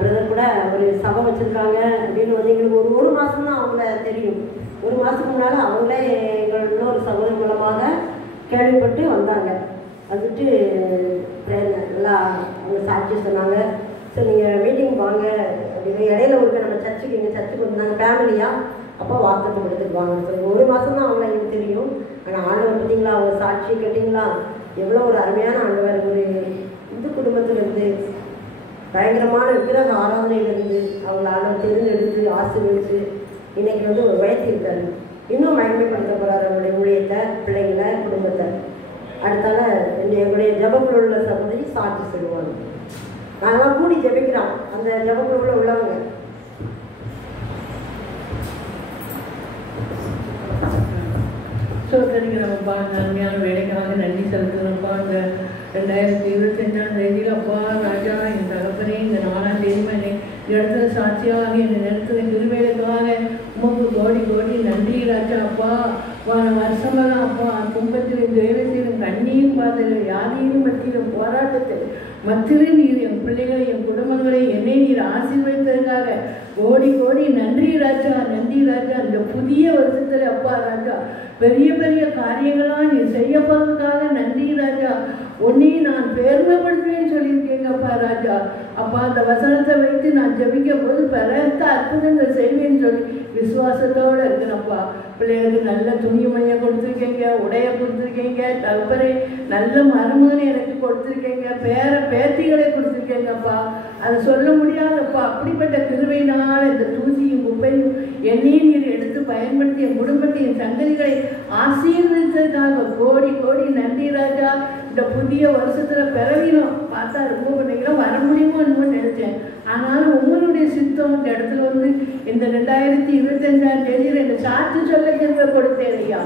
Brother கூட ஒரு சபை வச்சுருக்காங்க அப்படின்னு வந்து எங்களுக்கு ஒரு மாதம் தான் அவங்கள தெரியும். ஒரு மாதத்துக்கு முன்னால் அவங்களே எங்கள் இன்னொரு சகோதரி மூலமாக கேள்விப்பட்டு வந்தாங்க. வந்துட்டு நல்லா அவங்க சாட்சி சொன்னாங்க. சரி நீங்கள் மீட்டிங் வாங்க அப்படின்னு இடையில ஒருக்க நம்ம சர்ச்சுக்கு எங்கள் சர்ச்சுக்கு வந்தாங்க ஃபேமிலியாக. அப்போ வாக்குத்தத்தம் எடுத்துக்குவாங்கன்னு சொல்லி ஒரு மாதம் தான் அவங்கள எனக்கு தெரியும். ஆனால் ஆண்டவர் பார்த்தீங்களா, அவங்க சாட்சி கேட்டிங்களா, எவ்வளோ ஒரு அருமையான ஆண்டவர். ஒரு இந்து குடும்பத்திலிருந்து பயங்கரமான விக்கிரக ஆராதனையிலிருந்து அவங்கள ஆண்டவர் தேர்ந்தெடுத்து ஆசீர்வதித்து இன்னைக்கு வந்து ஒரு உயர்த்தியிருக்காரு. இன்னும் மகிமைப்படுத்த போகிறார் அவங்களுடைய ஊழியத்தை, பிள்ளைங்களை, குடும்பத்தை. அடுத்தால எங்களுடைய ஜபக்குழு உள்ள சகோதரி சாட்சி சொல்லுவாங்க. நாங்களாம் கூடி ஜபிக்கிறோம் அந்த ஜபக்குழுவில் உள்ளவங்க. சோதரிக்கிறோம்ப்பா, நன்மையான வேலைக்காக நன்றி செலுத்துகிறோம்ப்பா. இந்த 2025ஆம் தேதியில் அப்பா ராஜா, என் தகப்பனே, இந்த 4ஆம் தேதி இந்த இடத்துல சாட்சியாக என்னை நிறுத்துகிற திருவேலைக்காக உமக்கு கோடி கோடி நன்றி ராஜா. அப்பா வருஷமாக அப்பா கும்பத்திலும் தெய்வத்திலும் கண்ணியும் பாதையிலும் யாரையும் மத்தியிலும் போராட்டத்தில் மத்தியிலும் நீர் என் பிள்ளைகளை, என் குடும்பங்களை, என்னை நீர் ஆசீர்வதித்ததற்காக கோடி கோடி நன்றி ராஜா, நன்றி ராஜா. இந்த புதிய வருஷத்துல அப்பா ராஜா பெரிய பெரிய காரியங்களாம் நீ செய்ய போறதுக்காக நன்றி ராஜா. உன்னையும் நான் பெருமைப்படுத்துவேன்னு சொல்லியிருக்கேங்க அப்பா ராஜா. அப்பா அந்த வசனத்தை வைத்து நான் ஜபிக்கும் போது பலத்த அற்புதங்கள் செய்வேன்னு சொல்லி விசுவாசத்தோடு இருக்கிறப்பா. பிள்ளைகளுக்கு நல்ல துணிமணியை கொடுத்துருக்கீங்க, உடையை கொடுத்துருக்கீங்க, தகப்பனே நல்ல மருமகனை எனக்கு கொடுத்துருக்கீங்க, பேத்திகளை கொடுத்துருக்கீங்கப்பா. அதை சொல்ல முடியாதப்பா. அப்படிப்பட்ட கிருபையினால் இந்த தூசியும் குப்பையும் என்னையும் நீர் எடுத்து பயன்படுத்தி என் குடும்பத்தையும் சங்கதிகளை ஆசீர்வதித்ததுக்காக கோடி கோடி நன்றி ராஜா. இந்த புதிய வருஷத்துல பிறவினோம் பார்த்தா ரொம்ப பண்ணிக்கலாம் வர முடியுமோ என்னமோ நினைச்சேன். ஆனாலும் உங்களுடைய சித்தம் இந்த இடத்துல வந்து இந்த 2025ஆம் தேதியில் இந்த சாட்சி சொல்ல கொடுத்தேன் ஐயா.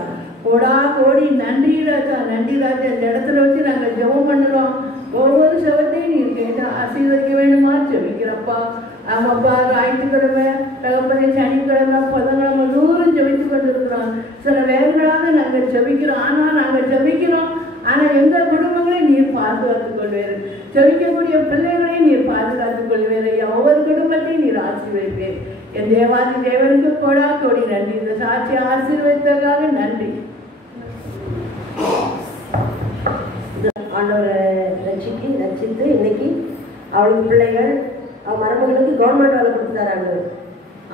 கோடா கோடி நன்றி ராஜா, நன்றி ராஜா. இந்த இடத்துல வச்சு நாங்கள் ஜெபம் பண்ணுறோம். ஒவ்வொரு செவத்தையும் நீர் கேட்டு ஆசீர்வதிக்க வேண்டுமா ஜெபிக்கிறப்பா. ஆமாப்பா, ஞாயிற்றுக்கிழமை, தகப்பனை, சனிக்கிழமை, புதன்கிழமை தூரம் ஜெபித்து கொண்டிருக்கிறோம். சில வேகங்களாக நாங்கள் ஜெபிக்கிறோம். ஆனால் நாங்கள் ஜெபிக்கிறோம், ஆனால் எங்கள் குடும்பங்களை நீர் பாதுகாத்துக் கொள்வேன். ஜெபிக்கக்கூடிய பிள்ளைகளை நீர் பாதுகாத்துக் கொள்வேன். ஒவ்வொரு குடும்பத்தையும் நீர் ஆசீர்வதிப்பேன். என் தேவாதி தேவனுக்கு கோடா கோடி நன்றி. இந்த சாட்சியை ஆசீர்வதித்ததற்காக நன்றி. ஆண்டவரை ரசித்து இன்னைக்கு அவளுக்கு பிள்ளைகள் மருமகளுக்கு கவர்மெண்ட் வேலை கொடுத்துட்டாரு.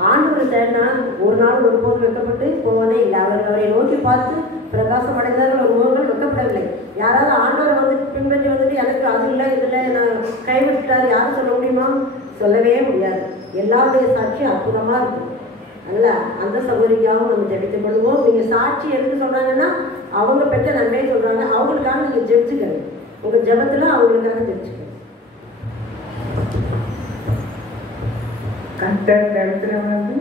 ஆண்டவர் தேடினா ஒரு நாள் ஒருபோது வெக்கப்பட்டு போவதே இல்லை. அவரை நோக்கி பார்த்து பிரகாசம் அடைந்தார்கள், ஒரு முகங்கள் வெக்கப்படவில்லை. யாராவது ஆண்டவரை வந்து பின்பற்றி வந்துட்டு எனக்கு அது இல்லை இதில் நான் கைவிட்டார் யாரும் சொல்ல முடியுமா? சொல்லவே முடியாது. எல்லாருடைய சாட்சி அற்புதமாக இருக்கும். அதனால் அந்த சகோதரிக்காகவும் நம்ம ஜெபித்துக் கொள்வோம். நீங்கள் சாட்சி எதுக்கு சொல்கிறாங்கன்னா அவங்க பெற்ற நன்மையை சொல்கிறாங்க. அவங்களுக்காக நீங்கள் ஜெபிச்சுக்கணும். உங்கள் ஜெபத்தில் அவங்களுக்காக ஜெபிச்சுக்கணும். கர்த்தர் இந்த இடத்துல வந்து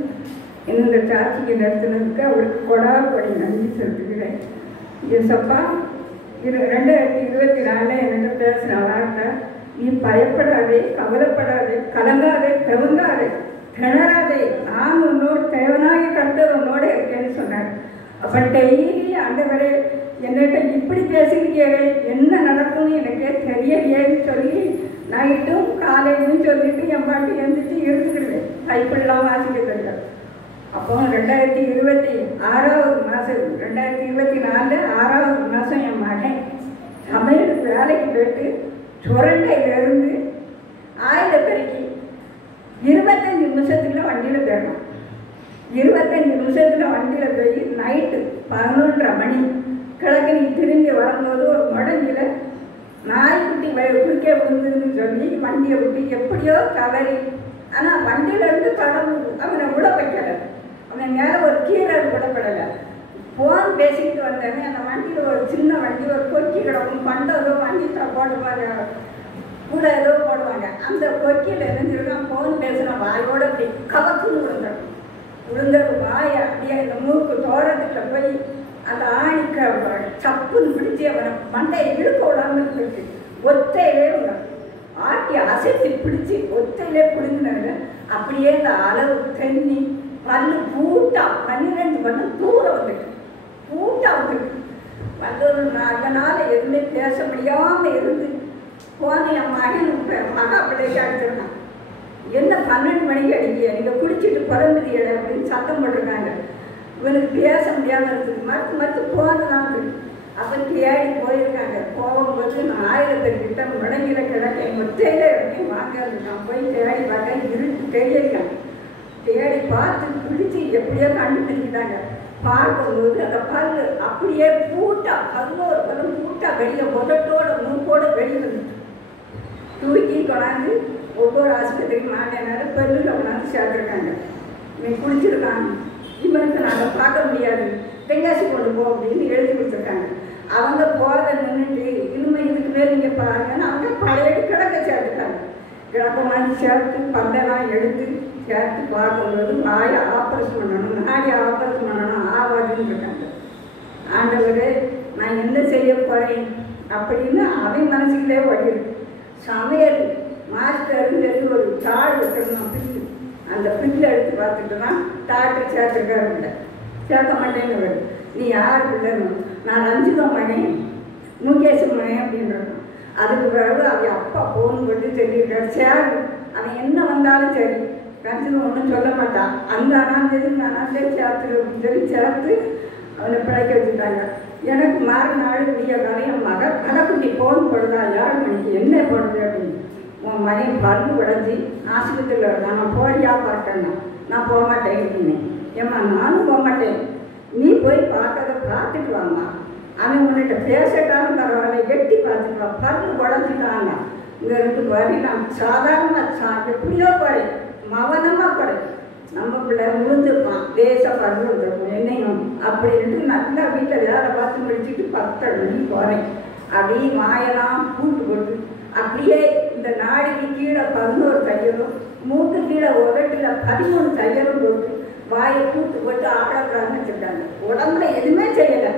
இந்த சாட்சிக்கு நடத்தினதுக்கு அவருக்கு கொடி நன்றி செலுத்துகிறேன். ஏசப்பா, 2024 என்கிட்ட பேசின வார்த்தை, நீ பயப்படாதே, கவலைப்படாதே, கலங்காதே, தவங்காதே, திணறாதே, நான் உன்னோடு தேவனாக கர்த்தர் உன்னோட இருக்கேன்னு சொன்னார். அப்போ டெய்லி ஆண்டவரே என்னகிட்ட இப்படி பேசியிருக்கே, என்ன நடக்கும்னு எனக்கே தெரியலையேன்னு சொல்லி நைட்டும் காலையிலும் சொல்லிட்டு என் பாட்டி எழுந்திரிச்சு இருந்துக்கிடுவேன். கைப்பிடலாம் வாசிக்க தெரியல. அப்போ 2026 மாதம் 2024 6வது மாதம் என் மகன் சமையலுக்கு வேலைக்கு போயிட்டு சுரண்டையிலிருந்து ஆயுதப்பெருக்கி 25 நிமிஷத்துல வண்டியில் போயிடணும். 25 நிமிஷத்தில் வண்டியில் போய் நைட்டு 11:30 மணி கிழக்கு நீ திரும்பி வரும்போது ஒரு முடங்கில் நாய்க்குட்டி குறுக்கே விழுந்துன்னு சொல்லி வண்டியை விட்டு எப்படியோ தவறி, ஆனால் வண்டியிலேருந்து கடவுள் அவனை விட வைக்கலை. அவன் மேலே ஒரு கீரை விடப்படலை. ஃபோன் பேசிக்கிட்டு வந்தேன்னு அந்த வண்டியில் ஒரு சின்ன வண்டி ஒரு கொக்கி கிடக்கும். பண்டை ஏதோ வண்டி போடுவாங்க, கூட ஏதோ போடுவாங்க. அந்த கொக்கியில் இருந்துருக்கான். ஃபோன் பேசுகிற வாயோட அப்படி கவக்குன்னு விழுந்தது வாயை அப்படியே இந்த மூக்கு தோரத்துக்கு போய் அந்த ஆணிக்க சப்புன்னு பிடிச்சி அவனை மண்டையை இழுக்க விடாமல் இருந்துருக்கு. ஒத்தையிலே ஆட்டி அசைத்து பிடிச்சி ஒத்தையிலே பிடிங்கினாங்க. அப்படியே இந்த அளவு தண்ணி பல்லு பூட்டா 12 பல்லு தூரம் வந்துட்டு பூட்டா வந்துட்டு வந்து அதனால் எதுவுமே பேச முடியாமல் இருந்து போன என் மகன் மகா பிள்ளைக்கு அடிச்சிருக்கான். என்ன 12 மணிக்கு அடிக்கிய, நீங்கள் குடிச்சிட்டு குழம்புதிய அப்படின்னு சத்தம் போட்டிருக்காங்க. இவனுக்கு பேச முடியாமல் இருக்குது, மறுத்து போனதான். அப்போ தேடி போயிருக்காங்க. போகும்போது நான் 1000 பேர்கிட்ட முடங்கில கிடக்க மொத்தையில இருக்கேன், வாங்க நான் போய் தேடி பார்த்தேன். இருட்டு தெரியலையாங்க. தேடி பார்த்து பிடிச்சி எப்படியோ கண்டுபிடிச்சிட்டாங்க. பார்க்கும்போது அந்த பல் அப்படியே பூட்டா, 11 பல்லும் பூட்டா வெளியே முதட்டோட மூக்கோட வெளியே வந்துட்டு தூக்கி கொண்டாந்து ஒவ்வொரு ஆஸ்பத்திரிக்கு மாட்டேனாரு பெல்லில் கொண்டாந்து சேர்த்துருக்காங்க. நீ குடிச்சிருக்காங்க, இவனுக்கு நாங்கள் பார்க்க முடியாது, தெங்காசி கொண்டு போ அப்படின்னு எழுதி கொடுத்துருக்காங்க. அவங்க போகிறத நின்றுட்டு இனிமேல் இதுக்கு மேலே நீங்கள் பாருங்கன்னு அவங்க பழைய கிடக்க சேர்த்துட்டாங்க. கிடக்க மாதிரி சேர்த்து பந்தெல்லாம் எடுத்து சேர்த்து பார்க்கும்போது வாயை ஆப்ரேஷன் பண்ணணும், நாடி ஆப்ரேஷன் பண்ணணும், ஆவாதுன்னு இருக்காங்க. ஆண்டவரே நான் என்ன செய்ய போகிறேன் அப்படின்னு அவன் மனசுக்குள்ளே ஓடிருக்கு. சமையல் மாஸ்டர்னு சொல்லி ஒரு தாள் வச்சிருந்தோம், பில்லு. அந்த பில்லு எடுத்து பார்த்துட்டு தான் டாக்டர் சேர்த்துருக்காரு. சேர்க்க மாட்டேன்னு வரும். நீ யார் பிள்ளைன்னு? நான் ரஞ்சிதம் மகன், முகேஷ் மகன் அப்படின்றான். அதுக்கு பிறகு அவன் அப்பா ஃபோன் போட்டு சொல்லியிருக்காரு, சேரு அவன் என்ன வந்தாலும் சரி ரஞ்சிதம் ஒன்றும் சொல்ல மாட்டான், அந்த அனாந்தது அனாந்தே சேர்த்து அப்படின்னு சொல்லி சேர்த்து அவனை பிழைக்க வச்சுட்டாங்க. எனக்கு மறுநாள் விடிய காலம் என் மகன் கடைக்குட்டி ஃபோன் போடுதா 7 மணிக்கு, என்ன போடுது அப்படின்னு. உன் மகன் பல்லு உடஞ்சி ஆஸ்பத்திரியில் இருந்தான், நான் போறியா பார்த்தேன்னா நான் போக மாட்டேன் அப்படின்னு. ஏம்மா நானும் போக மாட்டேன், நீ போய் பார்த்துட்டு வாம்மா. அவன் உன்னிட்ட பேசட்டாலும் பரவாயில்ல, எட்டி பார்த்துட்டு வா, பல்லு உடஞ்சிட்டான்னா இங்கே இருந்து வரி நான் சாதாரணமாக எப்படியோ போகிறேன், மவனமாக போகிறேன். நம்ம பிள்ளை விழுந்துருப்பான், லேசாக பல்லு விழுந்துருப்போம் என்னையும் அப்படின்ட்டு நல்லா வீட்டில் வேலை பார்த்து முடிச்சுட்டு 10 மணிக்கு போகிறேன். அப்படியே வாயெல்லாம் பூட்டு போட்டு அப்படியே இந்த நாடிக்கு கீழே 11 தையலும், மூக்கு கீழே உதட்டில் 13 தையலும் போட்டு வாயை பூட்டு போட்டு ஆடக்கூடாதுன்னு வச்சுருக்காங்க. உடம்புல எதுவுமே செய்யலை,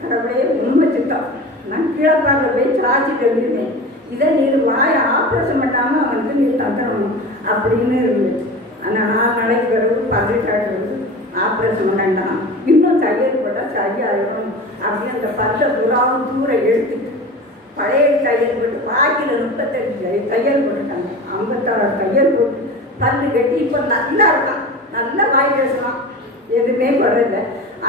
கடவுளையே உண்மை சித்தம். நான் கீழப்பாவில் போய் சாச்சிட்டு இருந்தேன், இதை நீ வாயை ஆப்ரேஷன் பண்ணாமல் அவனுக்கு நீ தந்துடணும் அப்படின்னு இருந்தது. ஆனால் 4 நாளைக்கு பிறகு 18 ஆப்ரேஷன் பண்ணான், இன்னும் தையல் போட்டால் சரியாயிடும் அப்படின்னு அந்த பல்ல புறாவும் தூர எடுத்துட்டு பழைய தையல் போட்டு வாக்கில் 35 தையல் போட்டுட்டாங்க. 56 தையல் போட்டு பல்லு கட்டி இப்போ நல்லா இருக்கான், நல்லா வாய் பேசலாம், எதுவுமே குறையில.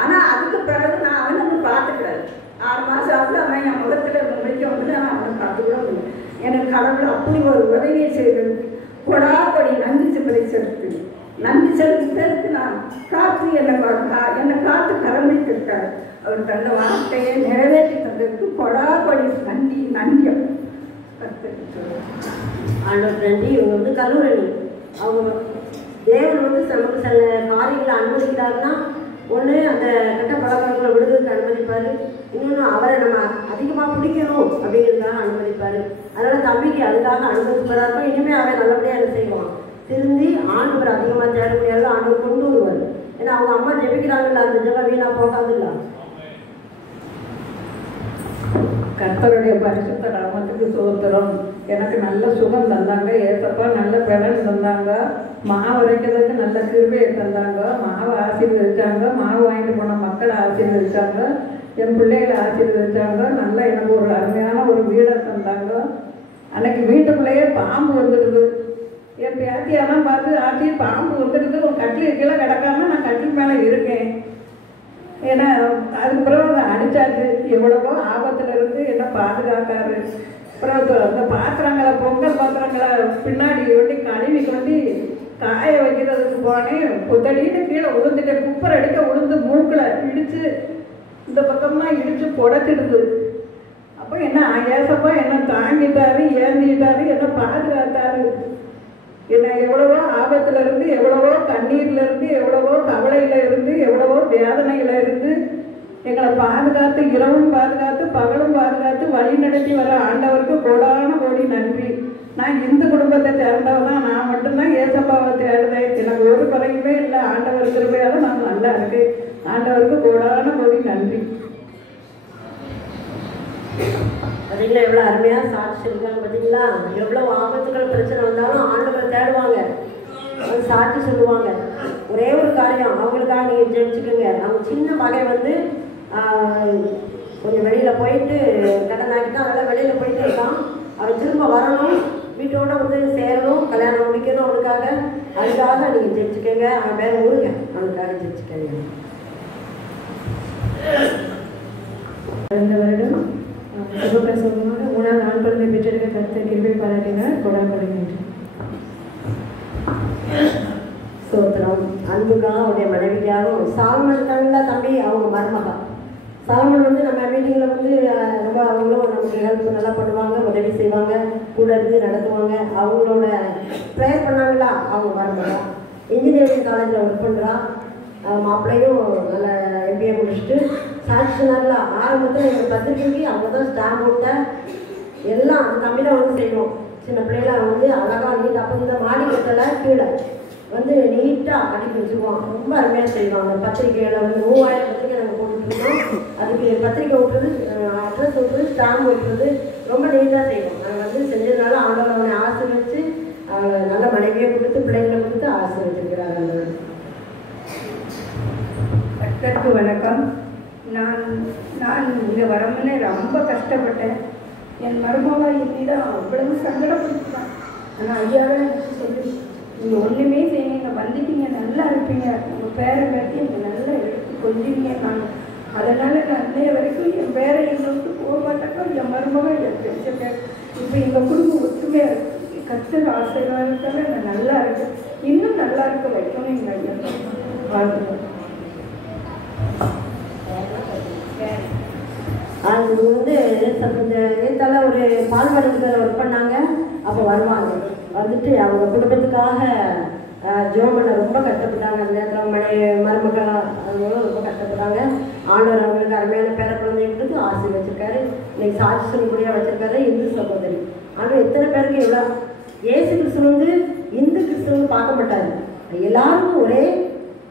ஆனால் அதுக்கு பிறகு நான் அவனை வந்து பார்த்துக்கூடாது. 6 மாதம் ஆகுது அவன் என் முகத்தில் முடிக்க வந்து நான் அவனை பார்த்துக்கூட முடியும். எனக்கு கடவுள் அப்படி ஒரு உதவியை செய்வது கொடாப்படி நன்றி செலுத்து. நன்றி செலுத்துறதுக்கு நான் காத்து என்னை காத்து கரம்பிட்டிருக்காரு. அவர் தந்த வார்த்தையை நிறைவேற்றி தந்ததுக்கு கொடாப்படி நன்றி. ஆண்டவர் நன்றி. இவங்க வந்து கல்லூரணி, அவங்க தேவன் வந்து நமக்கு சில காரியங்களை அனுமதிக்கிறாருன்னா ஒன்று அந்த கெட்ட பழக்கங்களை விடுதலுக்கு அனுமதிப்பார், இன்னொன்று அவரை நம்ம அதிகமாக பிடிக்கணும் அப்படிங்கிறதுக்காக அனுமதிப்பார். அதனால் தம்பிக்கு அதுக்காக அனுமதிப்பதாக இனிமேல் அவன் நல்லபடியாக என்ன செய்வான், திருந்தி ஆண்டவர் அதிகமாக தேட முடியாத ஆண்டவர் கொண்டு வருவார். ஏன்னா அவங்க அம்மா ஜெபிக்கிறாங்கல்ல, அந்த ஜெபம் வீணாக போகாதுல்ல. கர்த்தருடைய பரிசுத்த நாமத்துக்கு ஸ்தோத்திரம். எனக்கு நல்ல சுகம் தந்தாங்க ஏசப்பா, நல்ல பலன் தந்தாங்க, மாவு அரைக்கிறதுக்கு நல்ல கிருபையை தந்தாங்க, மாவு ஆசீர்வதிச்சாங்க, மாவு வாங்கிட்டு போன மக்களை ஆசீர்வதிச்சாங்க, என் பிள்ளைகளை ஆசீர்வதிச்சாங்க, நல்லா எனக்கு ஒரு அருமையான ஒரு வீடை தந்தாங்க. அன்னைக்கு வீட்டுக்குள்ளேயே பாம்பு வந்துடுது. என் பேத்தியெல்லாம் பார்த்து ஆட்டி பாம்பு வந்துடுது, உன் கட்டில் கீழே கிடக்காம நான் கட்டில் மேலே இருக்கேன். ஏன்னா அதுக்கு பிறகு அதை அடித்தாச்சு, எவ்வளவோ ஆபத்தில் இருந்து என்ன பாதுகாக்காரு. அப்புறம் அந்த பாத்திரங்களை, பொங்கல் பாத்திரங்களை பின்னாடி ஒட்டி கழுவி கொண்டு காய வைக்கிறதுக்கு போனேன். புத்தடின்னு கீழே உளுந்துட்டேன், குப்பரை அடிக்க உளுந்து மூக்கில் இடித்து இந்த பக்கம்லாம் இடித்து புடச்சிடுது. அப்போ என்ன ஏசப்பா என்ன தாங்கிட்டாரு, ஏந்திட்டாரு, என்ன பாதுகாத்தாரு. என்ன எவ்வளவோ ஆபத்தில் இருந்து, எவ்வளவோ கண்ணீரில் இருந்து, எவ்வளவோ கவலையில் இருந்து, எவ்வளவோ வேதனையில் இருந்து எங்களை பாதுகாத்து, இரவும் பாதுகாத்து, பகலும் பாதுகாத்து வழி நடத்தி வர ஆண்டவருக்கு கோடான கோடி நன்றி. நான் இந்து குடும்பத்தை சேர்ந்தவன் தான், நான் மட்டும்தான் ஏசப்பாவை தேடுதேன். எனக்கு ஒரு குறையுமே இல்லை, ஆண்டவர் கிருபையால நான் நல்லா இருக்கேன். ஆண்டவருக்கு கோடான கோடி நன்றி. பார்த்தீங்களா எவ்வளோ அருமையாக சாட்சி சொல்லியிருக்காங்க. பார்த்தீங்களா எவ்வளோ ஆபத்துகள் பிரச்சனை வந்தாலும் ஆண்டவரை தேடுவாங்க, அது சாட்சி சொல்லுவாங்க. ஒரே ஒரு காரியம் அவங்களுக்காக நீங்கள் ஜெயிச்சுக்கோங்க. அவங்க சின்ன மகன் வந்து கொஞ்சம் வெளியில் போயிட்டு கடன் ஆகிட்டு அதெல்லாம் வெளியில் போயிட்டு இருக்கான். அவன் திரும்ப வரணும், வீட்டோட வந்து சேரணும், கல்யாணம் முடிக்கணும். அவனுக்காக அதுக்காக நீங்கள் ஜெயிச்சுக்கோங்க. அவன் பேர் முருங்க, அவனுக்காக ஜெயிச்சுக்கோங்க. கடந்த வருடம் சுகப்பிரசவமாக 3வது ஆண் குழந்தை பெற்றெடுக்க கருத்து கிருபை பாராட்டினார். கொண்டாடப்படுகின்றனர். சோத்திரம். அன்புக்காக அவருடைய மனைவிக்காகவும் சாலமன் இருக்காங்களா தம்பி, அவங்க மருமகா சாலமன் நம்ம மீட்டிங்கில் ரொம்ப அவங்களும் நமக்கு ஹெல்ப் நல்லா பண்ணுவாங்க, உதவி செய்வாங்க, கூட இருந்து நடத்துவாங்க. அவங்களோட ப்ரேயர் பண்ணாங்களா அவங்க மருமகா இன்ஜினியரிங் காலேஜில் ஒர்க் பண்ணுறான். மாப்பிள்ளையும் நல்ல எம்பிஏ முடிச்சுட்டு சாட்சினார்ல ஆரம்பத்தில் எங்கள் பத்திரிக்கைக்கு அவங்க தான் ஸ்டாம்ப் போட்ட எல்லாம் அந்த தம்பியில் செய்வோம். சின்ன பிள்ளைகளை அழகாக நீட் அப்போ இந்த மாடி கட்டலை கீழே நீட்டாக அடிக்க வச்சுக்குவோம். ரொம்ப அருமையாக செய்வாங்க. பத்திரிக்கையில் 3000 பத்திரிக்கை நாங்கள் போட்டுட்ருக்கோம். அதுக்கு பத்திரிக்கை ஓட்டுறது, அட்ரஸ் ஓட்டுறது, ஸ்டாம்ப் ஓட்டுறது ரொம்ப நீட்டாக செய்வோம். நாங்கள் செஞ்சதுனால ஆண்டவர் அவனை ஆசீர்வச்சு அவங்களை நல்ல மனைவியை கொடுத்து பிள்ளைங்களை கொடுத்து ஆசீர்வச்சிருக்கிறாங்க. கர்த்தருக்கு வணக்கம். நான் இங்கே வரமுன்னே ரொம்ப கஷ்டப்பட்டேன். என் மருமகா என்னிடம் அவ்வளவு சங்கடப்படுத்தினான். ஆனால் ஐயாவே எனக்கு சொல்லி, நீங்கள் ஒன்றுமே செய்யுங்க, வந்துட்டீங்க, நல்லா இருப்பீங்க, உங்கள் பேரை கட்டி என்னை நல்லா எடுத்து கொஞ்சிங்க காணும். அதனால் நான் அன்றைய வரைக்கும் என் பேரை என்னை விட்டு போக மாட்டேக்கா. என் மருமகா என் தெரிஞ்ச பேர். இப்போ எங்கள் குடும்பம் ஒற்றுமையாக இருக்குது. கர்த்தர் ஆசீர்வாதத்தால் நான் நல்லா இருக்கேன். இன்னும் நல்லா இருக்க வைக்கணும் எங்கள் ஐயா வாழ்க்கை. அது இந்த நேத்தால ஒரு பால்வாடியில் ஒர்க் பண்ணாங்க. அப்போ வருவாங்க, அவங்க குடும்பத்துக்காக ஜோம் பண்ண ரொம்ப கஷ்டப்பட்டாங்க. அந்த நேரத்தில் மருமகள் அவங்களும் ரொம்ப கஷ்டப்பட்டாங்க. ஆண்டவர் அவங்களுக்கு அருமையான பேர குழந்தைங்களுக்கு ஆசை வச்சிருக்காரு. இன்னைக்கு சாட்சி சொல்லக்கூடியா வச்சிருக்காரு. இந்து சகோதரி ஆனால் எத்தனை பேருக்கு எவ்வளோ இயேசு கிறிஸ்துவ இந்து கிறிஸ்துவ பார்க்க மாட்டாரு. எல்லாருக்கும் ஒரே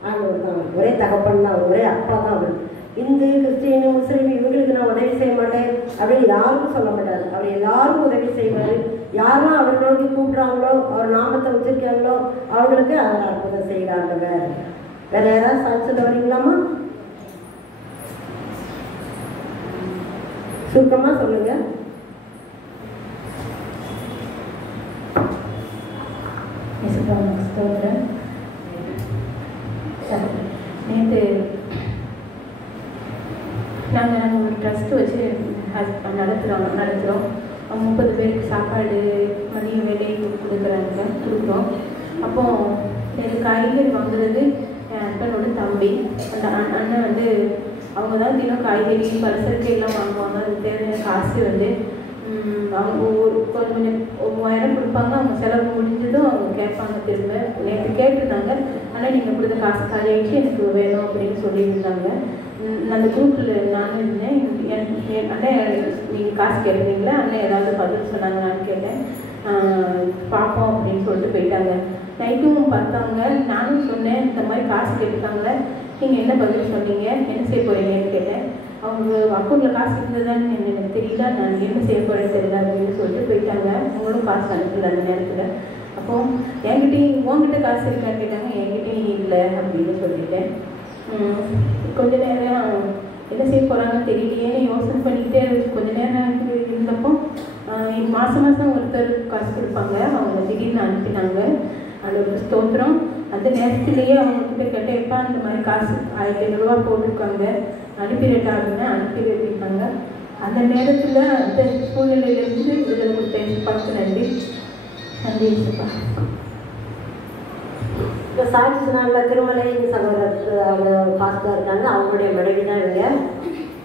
ஆண்டவர் தான், ஒரே தகப்பன் தான், ஒரே அப்பா தான் அவர். இந்து கிறிஸ்டின் முஸ்லீம் இவங்களுக்கு நான் உதவி செய்ய மாட்டேன் அப்படின்னு யாருக்கும் சொல்ல மாட்டார். அவர் எல்லாருக்கும் உதவி செய்வார். யாரெல்லாம் அவர் நோக்கி கூப்பிட்றாங்களோ, அவர் நாமத்தை வச்சிருக்காங்களோ அவங்களுக்கு அவர் அற்புதம் செய்கிறாங்க. வேற யாராவது சாட்சியில் வரீங்களாமா? சுருக்கமாக சொல்லுங்க. நேற்று நாங்கள் ஒரு ட்ரஸ்ட்டு வச்சு நடத்துகிறோம். 30 பேருக்கு சாப்பாடு மதிய வேலை கொடுக்குறோம். அப்போது எனக்கு காய்கறி வாங்குறது என் ஹஸ்பண்டோட தம்பி. அந்த அண்ணன் அவங்க தான் தினம் காய்கறி பலசரக்கு எல்லாம் வாங்குவாங்க. அதுக்கு தேவையான காசு அவங்க கொஞ்சம் 3000 கொடுப்பாங்க. அவங்க செலவு முடிஞ்சதும் அவங்க கேட்பாங்க. திரும்ப நேற்று கேட்டிருந்தாங்க, ஆனால் நீங்கள் கொடுத்த காசு காலியாகிடுச்சு, எனக்கு வேணும் அப்படின்னு சொல்லியிருந்தாங்க. அந்த குரூப்பில் நானும் இருந்தேன். அண்ணன் நீங்கள் காசு கேட்குறீங்களா, அண்ணன் ஏதாவது பதில் சொன்னாங்களான்னு கேட்டேன். பார்ப்போம் அப்படின்னு சொல்லிட்டு போயிட்டாங்க. நைட்டும் பார்த்தாங்க. நானும் சொன்னேன், இந்த மாதிரி காசு கேட்டுருக்காங்களே, நீங்கள் என்ன பதில் சொன்னீங்க, என்ன செய்ய போகிறீங்கன்னு கேட்டேன். அவங்க அக்கௌண்ட்டில் காசு இருந்ததுன்னு எனக்கு தெரியல, நான் என்ன செய்ய போகிறேன்னு தெரியல அப்படின்னு சொல்லிட்டு போயிட்டாங்க. அவங்களும் காசு அனுப்பல அந்த நேரத்தில். அப்போ உங்ககிட்ட காசு இருக்கான்னு கேட்டாங்க. என்கிட்டையும் இல்லை அப்படின்னு சொல்லிட்டேன். கொஞ்ச நேரம் என்ன செய்ய போகிறாங்கன்னு தெரியலையேன்னு யோசனை பண்ணிக்கிட்டே கொஞ்ச நேரம் இருந்தப்போ மாதம் ஒருத்தர் காசு கொடுப்பாங்க. அவங்க திடீர்னு அனுப்பினாங்க. அது ஒரு ஸ்தோத்திரம். அந்த நேரத்துலேயே அவங்கக்கிட்ட கேட்டேன், எப்போ அந்த மாதிரி காசு 1500 ரூபா போட்டிருக்காங்க, அனுப்பிடட்டா அப்படின்னா அனுப்பி வைப்பாங்க. அந்த நேரத்தில் அந்த சூழ்நிலையிலேருந்து விடுதலை கொடுத்தேன். பார்த்து நன்றி நன்றி. இப்போ சாட்சி சொன்னாங்க திருமலை சகோதரர் அவங்க பாஸ்டாக இருக்காங்க. அவங்களுடைய மனைவி தான் இவங்க.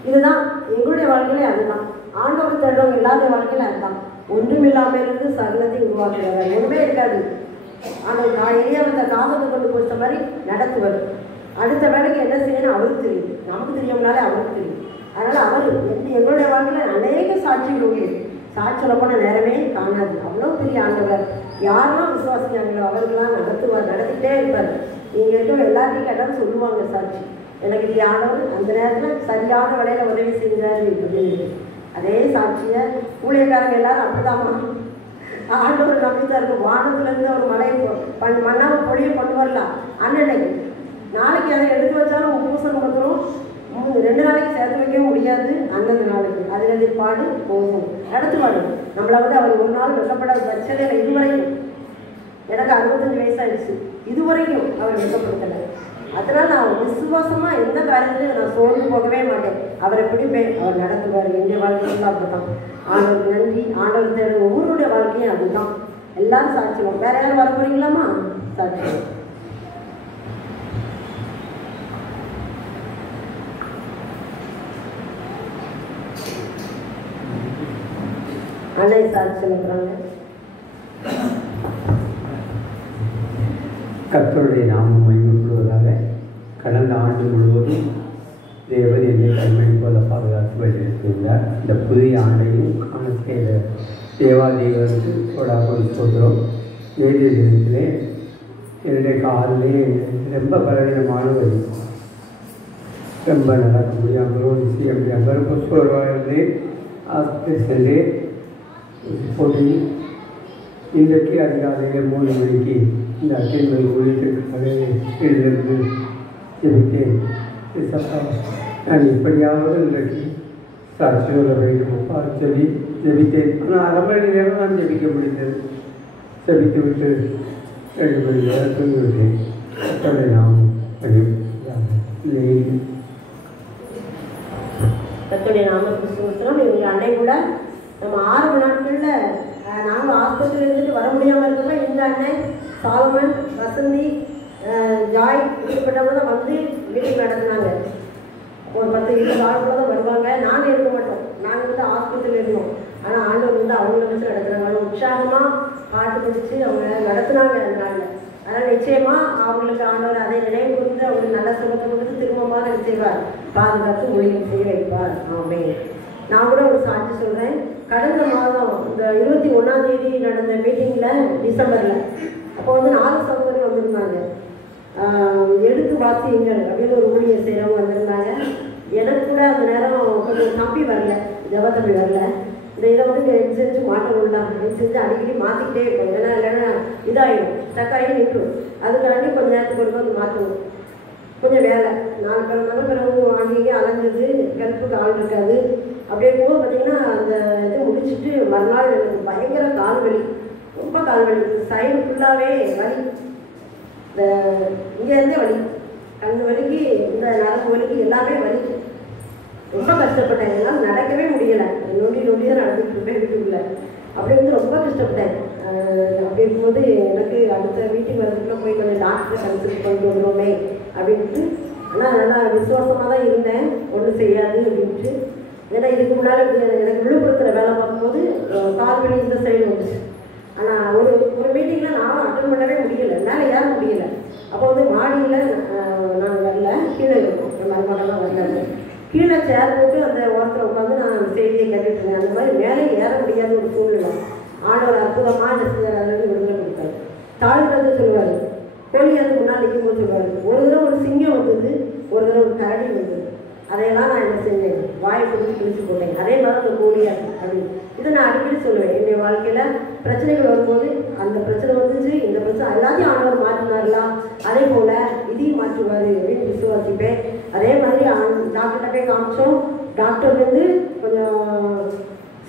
இதுதான் எங்களுடைய வாழ்க்கையிலே அதுதான். ஆண்டவர் தேடுறவங்க இல்லாத வாழ்க்கையில் அதுதான். ஒன்றுமில்லாமல் இருந்து சகலத்தை உருவாக்குவார். ஒன்றுமே இருக்காது. ஆனால் காலையிலேயே அந்த காவத்தை கொண்டு போட்ட மாதிரி நடத்துவார். அடுத்த வேலைக்கு என்ன செய்யணும் அவருக்கு தெரியும், நமக்கு தெரியும்னாலே அவருக்கு தெரியும். அதனால் அவர் எங்களுடைய வாழ்க்கையில் அநேக சாட்சிகள் உண்டு. சாட்சி சொல்ல போன நேரமே காணாது. அவ்வளோ பெரிய ஆண்டவர். யாரெல்லாம் விசுவாசிக்காங்களோ அவர்களாம் நடத்துவார், நடத்திக்கிட்டே இருப்பார். நீங்கள் இருக்க எல்லாத்தையும் கேட்டாலும் சொல்லுவாங்க சாட்சி. எனக்கு இது ஆண்டவர் அந்த நேரத்தில் சரியான வேலையில் உதவி செஞ்சார் அப்படின்னு. அதே சாட்சியை ஊழியக்காரங்க எல்லாரும் அப்படிதாம்மா. ஆண்டவர் நம்பித்தான் இருக்கும். வானத்துலேருந்து ஒரு மலையை மண்ணாவை பொழிய கொண்டு வரலாம் அன்னைக்கு. நாளைக்கு அதை எடுத்து வச்சாலும் பூசணம் வந்துடும். 2 நாளைக்கு சேர்த்து வைக்கவும் முடியாது. அன்னது நாளைக்கு அதில் பாடு போகும் நடத்துவாடு. நம்மளை அவர் ஒரு நாள் வெள்ளப்பட வச்சதே இதுவரைக்கும். எனக்கு 65 வயசாகிடுச்சு. இதுவரைக்கும் அவர் வெட்கப்படுத்தலை. அதனால் நான் விசுவாசமாக எந்த காரியத்திலையும் நான் சோர்ந்து போகவே மாட்டேன். அவரை பிடிப்பேன், அவர் நடத்துவார். என்னுடைய வாழ்க்கையில் அப்படித்தான். ஆண்டவருக்கு நன்றி. ஆண்டவர் தேடும் ஒவ்வொருடைய வாழ்க்கையும் அதுதான். எல்லாரும் சாட்சியம். வேற யாரும் வர போறீங்களாமா? சாட்சியம். அன்னை சாட்சி சொல்லுறாங்க. கர்த்தருடைய நாமம் மகிமைப்படுவதாக. கடந்த ஆண்டு முழுவதும் தேவன் என்னை கண்மணி போல பாதுகாத்து வைத்திருக்கிறார். இந்த புதிய ஆண்டையும் காண செய்த தேவாதேவனுக்கு கொடாக சொல்கிறோம். வேதிய தினத்திலே என்னுடைய காலிலே ரொம்ப பலவீனமான வழி, ரொம்ப நடக்க முடியாமல் செய்ய முடியாமல் ரொம்ப சோர்வாக இருந்து ஆஸ்பத்திரி சென்று போட்டு இன்றைக்கு அதிகாலையில் 3 மணிக்கு இந்த அக்கியங்கள் ஊழியத்திற்காக எழுந்திருந்து ஜெபித்தேன். நான் இப்படியாவது இன்றைக்கு சாட்சி சொல்ல வேண்டும் சொல்லி ஜெபித்தேன். ஆனால் அரை மணி நேரம் நான் ஜெபிக்க முடிந்தது. ஜெபித்து விட்டு 2 மணி நேரம் தூங்கிவிட்டேன். அப்படி நாம் கர்த்தருடைய நாமத்துக்கு ஸ்தோத்திரம். இவங்க அன்னை கூட நம்ம ஆரம்ப நாட்களில் நாங்கள் ஆஸ்பத்திரியில் இருந்துட்டு வர முடியாமல் இருக்கிறோம். இந்த அன்னை சாலமன், வசந்தி, ஜாய் இப்படிப்பட்டவங்க தான் வந்து மீட்டிங் நடத்தினாங்க. ஒரு 10-20 ஆளுக்குள்ள தான் வருவாங்க. நாங்கள் இருக்க மாட்டோம். நாங்கள் வந்து ஆஸ்பத்திரியில் இருந்தோம். ஆனால் ஆண்டவர் வந்து அவங்கள வச்சு நடத்துனாங்க. உற்சாகமாக பாட்டு பிடிச்சி அவங்க நடத்துனாங்க அந்த நாளில். அதனால் நிச்சயமாக அவங்களுக்கு ஆண்டவர் அதை நினைவு கொடுத்து அவங்களுக்கு நல்ல சுகத்தை கொடுத்து திரும்பமாக என்ன செய்வார், பாதுகாத்து ஊழியம் செய்ய வைப்பார். ஆமே. நான் கூட ஒரு சாட்சி சொல்கிறேன். கடந்த மாதம் இந்த 21ஆம் தேதி நடந்த மீட்டிங்கில் டிசம்பரில் அப்போ வந்து 4 சகோதரர்கள் வந்திருந்தாங்க. எடுத்து வாசியுங்கள் அப்படின்னு ஒரு ஊழியர் செய்கிறவங்க வந்திருந்தாங்க. எனக்கு கூட அந்த நேரம் கொஞ்சம் தம்பி வரல, ஜப தம்பி வரல. இந்த இதை வந்து செஞ்சு மாற்றணும்லாம் செஞ்சு அடிக்கடி மாற்றிக்கிட்டே இருப்போம். ஏன்னா இல்லைன்னா இதாகிடும், ஸ்டக்காகி நிற்கும். அதுக்காண்டி கொஞ்சம் நேரத்துக்கு ஒரு வந்து மாற்றணும். கொஞ்சம் வேலை 4 பிறந்தாலும் பிறகு அங்கேயும் அலைஞ்சது, கருப்புக்கு ஆள் இருக்காது. அப்படி இருக்கும்போது பார்த்தீங்கன்னா அந்த இது முடிச்சுட்டு மறுநாள் எனக்கு பயங்கர கால் வலி, ரொம்ப கால் வலி, சைடு ஃபுல்லாகவே வலி. இந்த இங்கேருந்தே வலி, கண் வலிக்கு இந்த நரம்பு வலிக்கு எல்லாமே வலி. ரொம்ப கஷ்டப்பட்டேன். என்னால் நடக்கவே முடியலை. நொண்டி தான் நடந்துட்டு இருப்பேன் வீட்டுக்குள்ள. அப்படி வந்து ரொம்ப கஷ்டப்பட்டேன். அப்படி இருக்கும்போது எனக்கு அடுத்த வீட்டுக்கு வரதுக்குள்ள போய் கொஞ்சம் டாக்டரை கன்சல்ட் பண்ணிட்டு வருவோமே அப்படின்ட்டு. ஆனால் நல்லா விசுவாசமாக தான் இருந்தேன், ஒன்றும் செய்யாது அப்படின்ட்டு. ஏன்னா இதுக்கு முன்னால் எனக்கு விழுப்புரத்தில் வேலை பார்க்கும்போது கால் வலி இந்த சைடு வந்துச்சு. ஆனால் ஒரு மீட்டிங்கில் நானும் அட்டன் பண்ணவே முடியலை, மேலே ஏற முடியலை. அப்போ வந்து மாடியில் நாங்கள் வரல, கீழே இருக்கோம். என் மருமகள்லாம் வரல. கீழே சேர் போட்டு அந்த ஓரத்தில் உட்காந்து நான் செய்தியை கேட்டுட்டு இருந்தேன். அந்த மாதிரி மேலே ஏற முடியாத ஒரு சூழ்நிலை. ஆண்டவர் அற்புதமாக அதிலிருந்து விடுதலை கொடுத்தாரு. தாழ்கிறது சொல்லுவார், கோழி அதுக்கு முன்னால் நிற்கும்போது சொல்லுவார். ஒரு தடவை ஒரு சிங்கம் வந்தது, ஒரு தடவை ஒரு கரடி வந்தது. அதையெல்லாம் நான் என்ன செஞ்சேன், வாயை கொடுத்து கிழிச்சு போட்டேன். அதே மாதிரி அந்த கோழியாது அப்படின்னு இதை நான் அடிக்கடி சொல்லுவேன். என்னுடைய வாழ்க்கையில் பிரச்சனைகள் வரும்போது அந்த பிரச்சனை வந்துச்சு, இந்த பிரச்சனை எல்லாத்தையும் ஆண்டவர் மாற்றினார்களா, அதே போல் இதையும் மாற்றுவார் அப்படின்னு விசுவாசிப்பேன். அதே மாதிரி டாக்டர்கிட்ட போய் காமிச்சோம். டாக்டர் வந்து கொஞ்சம்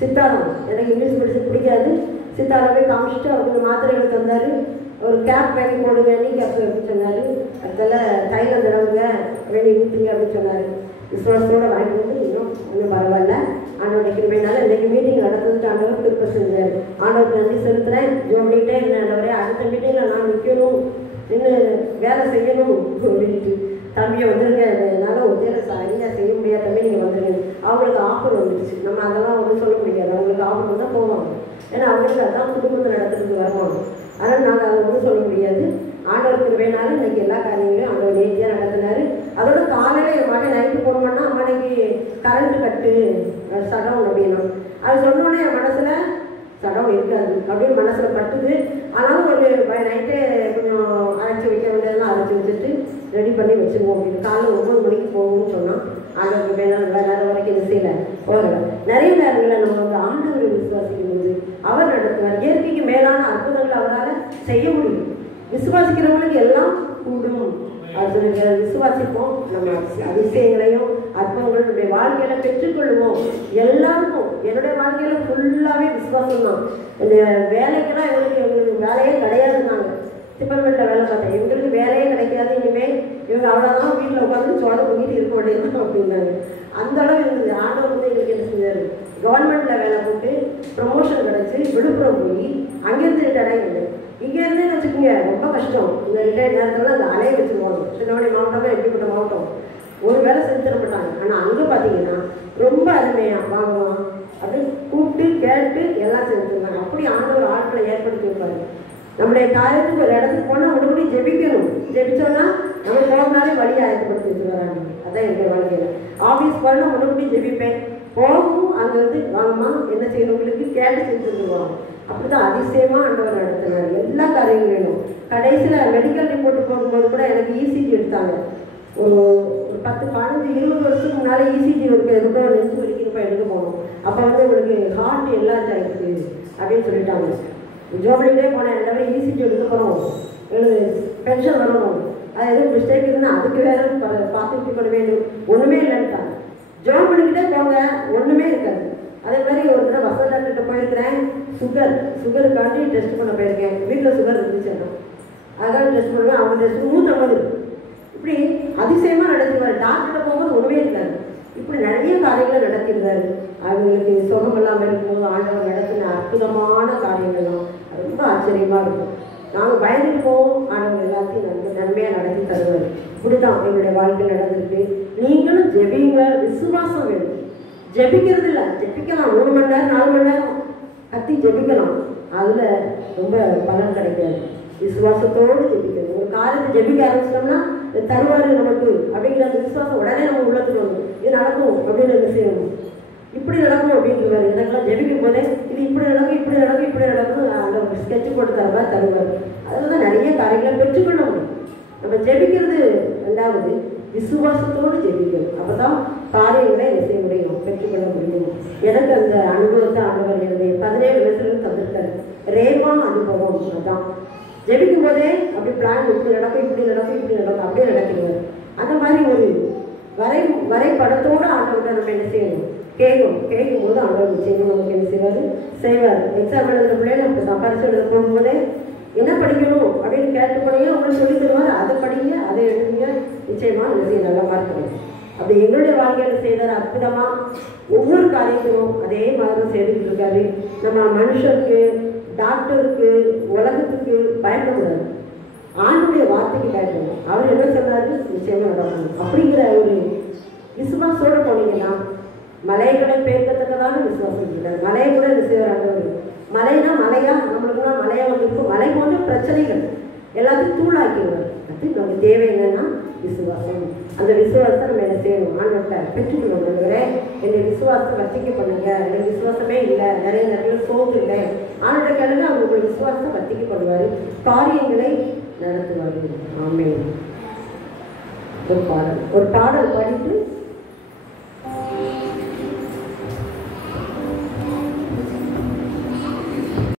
சித்தாரம், எனக்கு இங்கிலீஷ் மெடிசன் பிடிக்காது. சித்தாரம் போய் காமிச்சிட்டு அவர் கொஞ்சம் மாத்திரைகள் தந்தார். ஒரு கேப் வாங்கி போடுங்க, நீ கேப் அப்படின்னு சொன்னார். அதெல்லாம் தைலம் தடவுங்க, வெளியே ஊற்றுங்க அப்படின்னு சொன்னார். விசுவாசத்தோடு வாங்கிட்டு வந்து இன்னும் பரவாயில்ல. ஆண்டோட கிருபையினால இன்றைக்கி மீட்டிங் நடத்துட்டு ஆண்டவர் திருப்ப செஞ்சார். ஆண்டவருக்கு நன்றி செலுத்துகிறேன். ஜோம் பண்ணிகிட்டே இருந்தேன். ஆண்டவரே அடுத்த மீட்டிங்கில் நான் நிற்கணும், நின்று வேலை செய்யணும் அப்படின்ட்டு. தம்பியை வந்துருங்க, என்னால் ஒத்தையில சரியாக செய்ய முடியாத தம்பி நீங்கள் வந்துருங்க. அவங்களுக்கு ஆஃபர் வந்துடுச்சு. நம்ம அதெல்லாம் ஒன்றும் சொல்ல முடியாது. அவங்களுக்கு ஆஃபர் வந்தால் போவாங்க. ஏன்னா அவங்களுக்கு அதான் குடும்பத்தை நடத்துறதுக்கு வருவாங்க. அதனால் நாங்கள் அதை ஒன்றும் சொல்ல முடியாது. ஆண்டவருக்கு வேணாலும் இன்றைக்கி எல்லா காரியங்களையும் ஆண்டவர் நேர்த்தியாக நடத்தினார். அதோட காலையில் என் மகன் நைட்டு போனோம்னா அம்மானைக்கு கரண்ட் கட்டு சடவுன் அப்படின்னா அது சொன்னோன்னே என் மனசில் சடவுன் இருக்காது அப்படின்னு மனசில் பட்டுது. ஆனாலும் ஒரு நைட்டே கொஞ்சம் அரைச்சி வைக்க வேண்டியதெல்லாம் அரைச்சி வச்சுட்டு ரெடி பண்ணி வச்சுருவோம் அப்படின்னு. காலையில் 9 மணிக்கு போகணும்னு சொன்னால் ஆண்டவருக்கு வேணாலும் நேரம் வரைக்கும் இது செய்யலை போகல. நிறைய நேரங்களில் நம்ம வந்து ஆண்டவரை விசுவாசிக்கும் போது அவர் நடத்துவார். இயற்கைக்கு மேலான அற்புதங்களை அவரால் செய்ய முடியும். விசுவாசிக்கிறவங்களுக்கு எல்லாம் கூடும். அது விசுவாசிப்போம், நம்ம அதிசயங்களையும் அற்புதங்களும் நம்முடைய வாழ்க்கையில பெற்றுக்கொள்வோம். எல்லாருக்கும் என்னுடைய வாழ்க்கையில ஃபுல்லாகவே விசுவாசம் தான். இந்த வேலைக்கெல்லாம் எங்களுக்கு வேலையே கிடையாதுன்னாங்க. டிபார்ட்மெண்ட்டில் வேலை பார்த்தேன். கஷ்டம். இந்த ரிட்டையர்ட் நேரத்தில் அந்த அலையை வச்சுருவாங்க. திருநெல்வேலி மாவட்டமாக எப்படிப்பட்ட மாவட்டம், ஒரு வேலை செஞ்சு தர மாட்டாங்க. ஆனால் அங்கே பார்த்தீங்கன்னா ரொம்ப அருமையாக வாங்குவான் அப்படின்னு கூப்பிட்டு கேட்டு எல்லாம் செஞ்சுருவாங்க. அப்படி ஆண்டவர் ஆட்களை ஏற்படுத்தி வைப்பாரு. நம்முடைய காரியத்துக்கு ஒரு இடத்துக்கு போனால் உடனே ஜெபிக்கணும். ஜெபிச்சோன்னா நம்ம போனாலே வழி ஆயத்தப்படுத்தி வச்சுக்கிறாங்க. அதான் என்னுடைய வாழ்க்கையில். ஆஃபீஸ் போனால் உடனே ஜெபிப்பேன். போகும் அங்கே வந்து வாங்கம்மா என்ன செய்யறவங்களுக்கு கேட்டு செஞ்சுருவாங்க. அப்படிதான் அதிசயமாக ஆண்டவர் நடத்தினார் எல்லா காரியங்களும். கடைசியில் மெடிக்கல் ரிப்போர்ட் போகும்போது கூட எனக்கு இசிஜி எடுத்தாங்க. ஒரு 10, 15, 20 வருஷத்துக்கு முன்னால் இசிஜி இருக்கு, எதுக்கோ நெஞ்சு வலிக்கு போய் எடுக்க போகணும். அப்போ வந்து உங்களுக்கு ஹார்ட் எல்லாம் ஆகிடுது அப்படின்னு சொல்லிட்டாங்க. ஜோபலிலே போனேன். எல்லாமே இசிஜி எடுக்க போகிறோம், எங்களுக்கு பென்ஷன் வரணும், அது எதுவும் மிஸ்டேக் இருந்தால் அதுக்கு வேறு பார்த்துட்டு பண்ண வேண்டும், ஒன்றுமே இல்லைன்ட்டாங்க. ஜோம் பண்ணிக்கிட்டே போங்க, ஒன்றுமே இருக்காது. அதே மாதிரி ஒரு தடவை வசந்த டாக்டர்கிட்ட போயிருக்கிறேன். சுகருக்காண்டி டெஸ்ட் பண்ண போயிருக்கேன். வீட்டில் சுகர் இருந்துச்சு, அதான் டெஸ்ட் பண்ணுவேன். அவங்க டெஸ்ட் 150. இப்படி அதிசயமாக நடத்திடுவார். டாக்டர்கிட்ட போகும்போது ஒன்றுமே இருக்காது. இப்படி நிறைய காரியங்களை நடத்திடுறாரு. அவங்களுக்கு சுகம் இல்லாமல் இருக்கும்போது ஆண்டவர் நடத்தின அற்புதமான காரியங்கள்லாம் ரொம்ப ஆச்சரியமாக இருக்கும். நாங்கள் பயந்துட்டு போவோம், ஆண்டவர் எல்லாத்தையும் நன்மையாக நடத்தி தருவார். இப்படிதான் எங்களுடைய வாழ்க்கை நடந்திருக்கு. நீங்களும் ஜெபிங்க, விசுவாசம் வேணும். ஜெபிக்கிறது இல்லை, ஜெபிக்கலாம் 3 மணி நேரம் 4 மணி நேரம் கத்தி ஜெபிக்கலாம். அதில் ரொம்ப பலன் கிடைக்காது. விசுவாசத்தோடு ஜெபிக்கணும். ஒரு காரியத்தை ஜெபிக்க ஆரம்பிச்சிட்டோம்னா தருவார் நமக்கு அப்படிங்கிற அந்த விசுவாசம் உடனே நம்ம உள்ளத்துக்கு வரும். இது நடக்கும் அப்படின்னு என்ன செய்யணும், இப்படி நடக்கும் அப்படிங்கிறாரு. எனக்கெல்லாம் ஜெபிக்கும் போதே இது இப்படி நடக்கும், இப்படி நடக்கும், இப்படி நடக்கும் அந்த ஸ்கெட்ச் போட்டு தருவார் தருவார். அதில் தான் நிறைய காரியங்களை பெற்றுக்கொள்ள முடியும். நம்ம ஜெபிக்கிறது 2வது, விசுவாசத்தோடு ஜெபிக்கணும். அப்போ தான் காரியங்களை என்ன செய்ய முடியும், பெற்றுக்கொள்ள முடியும். எனக்கு அந்த அனுபவத்தை ஆண்டவர் என்னுடைய 17 வயசுலேருந்து தந்திருக்காரு. ரேமா அனுபவம். அதுதான் ஜெபிக்கும் போதே அப்படி பிளான் இப்படி நடக்கும், இப்படி நடக்கும், இப்படி நடக்கும், அப்படியே நடக்கிறார். அந்த மாதிரி ஒரு வரைபடத்தோடு ஆண்டவர்கிட்ட நம்ம என்ன செய்யணும், கேட்கும்போது ஆண்டவர் நிச்சயமாக நமக்கு என்ன செய்வார். எக்ஸாம் எழுதுகிற பிள்ளைங்க அப்படி தான் பரிசு எழுத போகும்போதே என்ன படிக்கணும் அப்படின்னு கேட்டு போனீங்க, உங்களுக்கு சொல்லி தருவார். அதை படிங்க, அதை எழுதுங்க, நிச்சயமாக என்ன செய்ய நல்லா மார்க் கிடைக்கும். அப்படி எங்களுடைய வாழ்க்கையில் செய்தார் அற்புதமாக. ஒவ்வொரு காரியத்திலும் அதே மாதிரி செய்துட்டு இருக்காரு. நம்ம மனுஷருக்கு, டாக்டருக்கு, உலகத்துக்கு பயப்படக்கூடாது, ஆண்டுடைய வார்த்தைக்கு பயப்படணும். அவர் என்ன சொன்னாரு நிச்சயமாக நடக்கணும் அப்படிங்கிற ஒரு விசுவாசத்தோடு போனீங்கன்னா மலைகளை பேர்க்கத்தக்கதான விசுவாசம் இருக்கிறார். மலையை கூட என்ன செய்வார், மலைனா மலையா நம்மளுக்குன்னா மலையா வந்துருக்கும். மலை போன்ற பிரச்சனைகள் எல்லாத்தையும் தூளாக்கிடுவார். அது நமக்கு தேவை என்னன்னா விசுவாசம். அந்த விசுவாசத்தை நம்ம என்ன செய்யணும், ஆண்டவர்கிட்ட பெற்றுக்கணும். என்னுடைய விசுவாசத்தை வர்த்திக்க பண்ணுங்க, எனக்கு விசுவாசமே இல்லை, நிறைய நேரத்தில் சோர்வு இல்லை, ஆண்டவர்கிட்ட கேளுங்க, அவங்களுடைய விசுவாசத்தை வர்த்திக்க பண்ணுவார், காரியங்களை நடத்துவார். ஆமென். ஒரு பாடல் படித்து